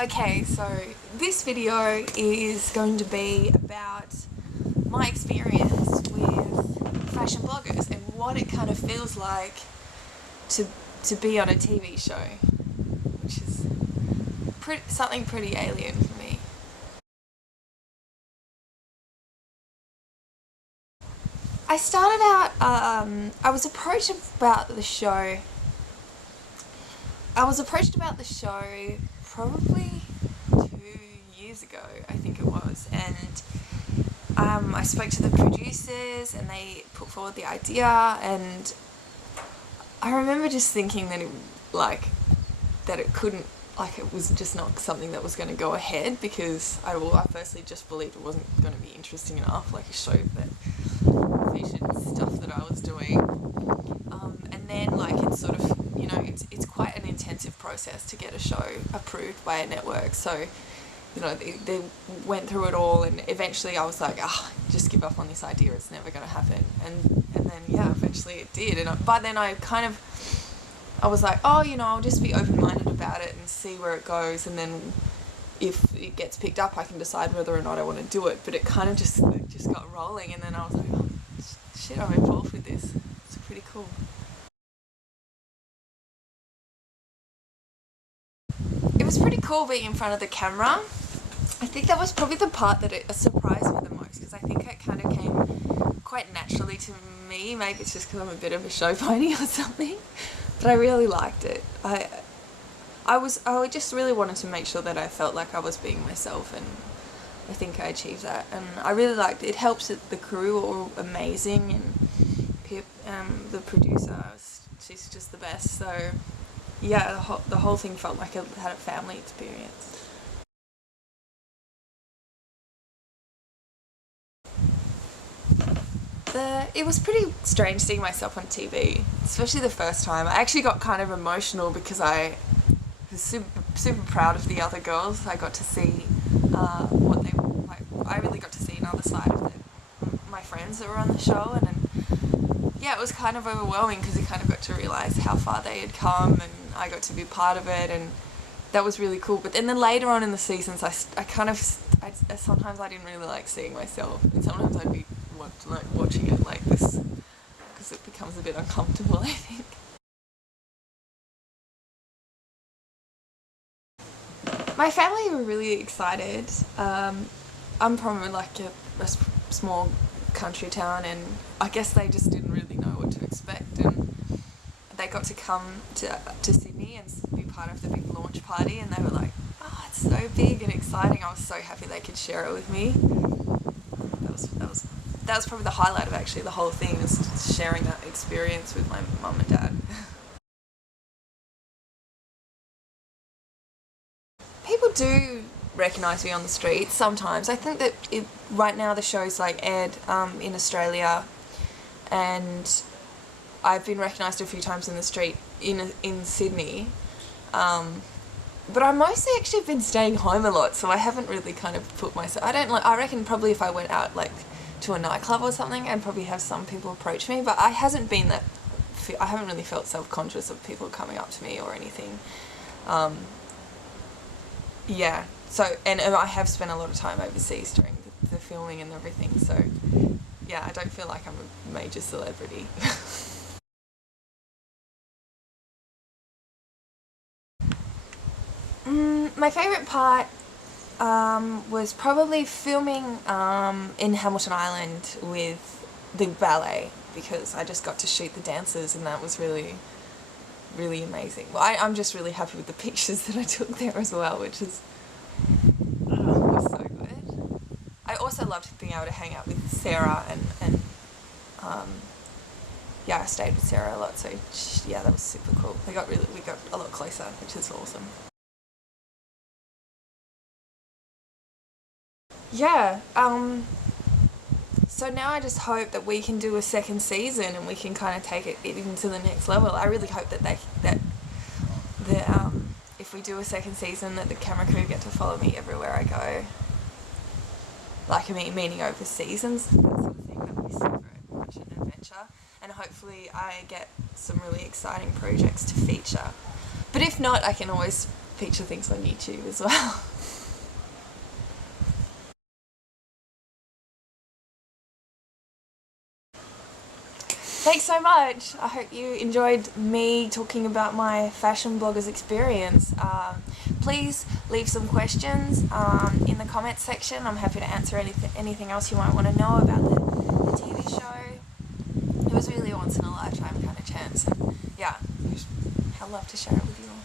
Okay, so this video is going to be about my experience with fashion bloggers and what it kind of feels like to be on a TV show, which is something pretty alien for me. I started out, I was approached about the show probably 2 years ago, I think it was, and I spoke to the producers and they put forward the idea, and I remember just thinking that it was just not something that was going to go ahead, because I firstly just believed it wasn't going to be interesting enough, like a show that featured stuff that I was doing. And then it's sort of, it's quite an intensive process to get a show approved by a network, so they went through it all, and eventually I was like, just give up on this idea, it's never going to happen. And then eventually it did, and by then I was like, I'll just be open-minded about it and see where it goes, and then if it gets picked up I can decide whether or not I want to do it. But it kind of just got rolling, and then I was like, oh shit, I'm involved with this. It's pretty cool. It was pretty cool being in front of the camera. I think that was probably the part that it surprised me the most, because I think it kind of came quite naturally to me. Maybe it's just because I'm a bit of a show pony or something, but I really liked it. I just really wanted to make sure that I felt like I was being myself, and I think I achieved that. And I really liked it. It helps that the crew are all amazing, and the producer, she's just the best. So yeah, the whole thing felt like I had a family experience. It was pretty strange seeing myself on TV, especially the first time. I actually got kind of emotional because I was super proud of the other girls. I got to see what they were like. I really got to see another side of my friends that were on the show, and then, yeah, it was kind of overwhelming because you kind of got to realise how far they had come, and I got to be part of it, and that was really cool. But then later on in the seasons, sometimes I didn't really like seeing myself, and sometimes I'd be watching it like this because it becomes a bit uncomfortable, I think. My family were really excited. I'm from a small country town, and I guess they just didn't really know what to expect, and they got to come to Sydney and be part of the big launch party, and they were like, oh, it's so big and exciting. I was so happy they could share it with me. That was probably the highlight of actually the whole thing, is sharing that experience with my mum and dad. People do recognise me on the streets sometimes. I think that right now the show's aired in Australia, and I've been recognised a few times in the street in Sydney, but I mostly actually been staying home a lot, so I haven't really kind of put myself. I reckon probably if I went out to a nightclub or something, I'd probably have some people approach me, but I haven't really felt self-conscious of people coming up to me or anything. Yeah, so, and I have spent a lot of time overseas during the filming and everything, so yeah, I don't feel like I'm a major celebrity. My favourite part was probably filming in Hamilton Island with the ballet, because I just got to shoot the dancers, and that was really, really amazing. Well, I'm just really happy with the pictures that I took there as well, which was so good. I also loved being able to hang out with Sarah, and yeah, I stayed with Sarah a lot, so yeah, that was super cool. We got a lot closer, which is awesome. Yeah, so now I just hope that we can do a second season and we can kind of take it into the next level. I really hope that if we do a second season, that the camera crew get to follow me everywhere I go. Meaning overseas and that sort of thing. That would be super much an adventure. And hopefully I get some really exciting projects to feature. But if not, I can always feature things on YouTube as well. Thanks so much. I hope you enjoyed me talking about my fashion blogger's experience. Please leave some questions in the comments section. I'm happy to answer anything else you might want to know about the TV show. It was really a once in a lifetime kind of chance, and yeah, I'd love to share it with you all.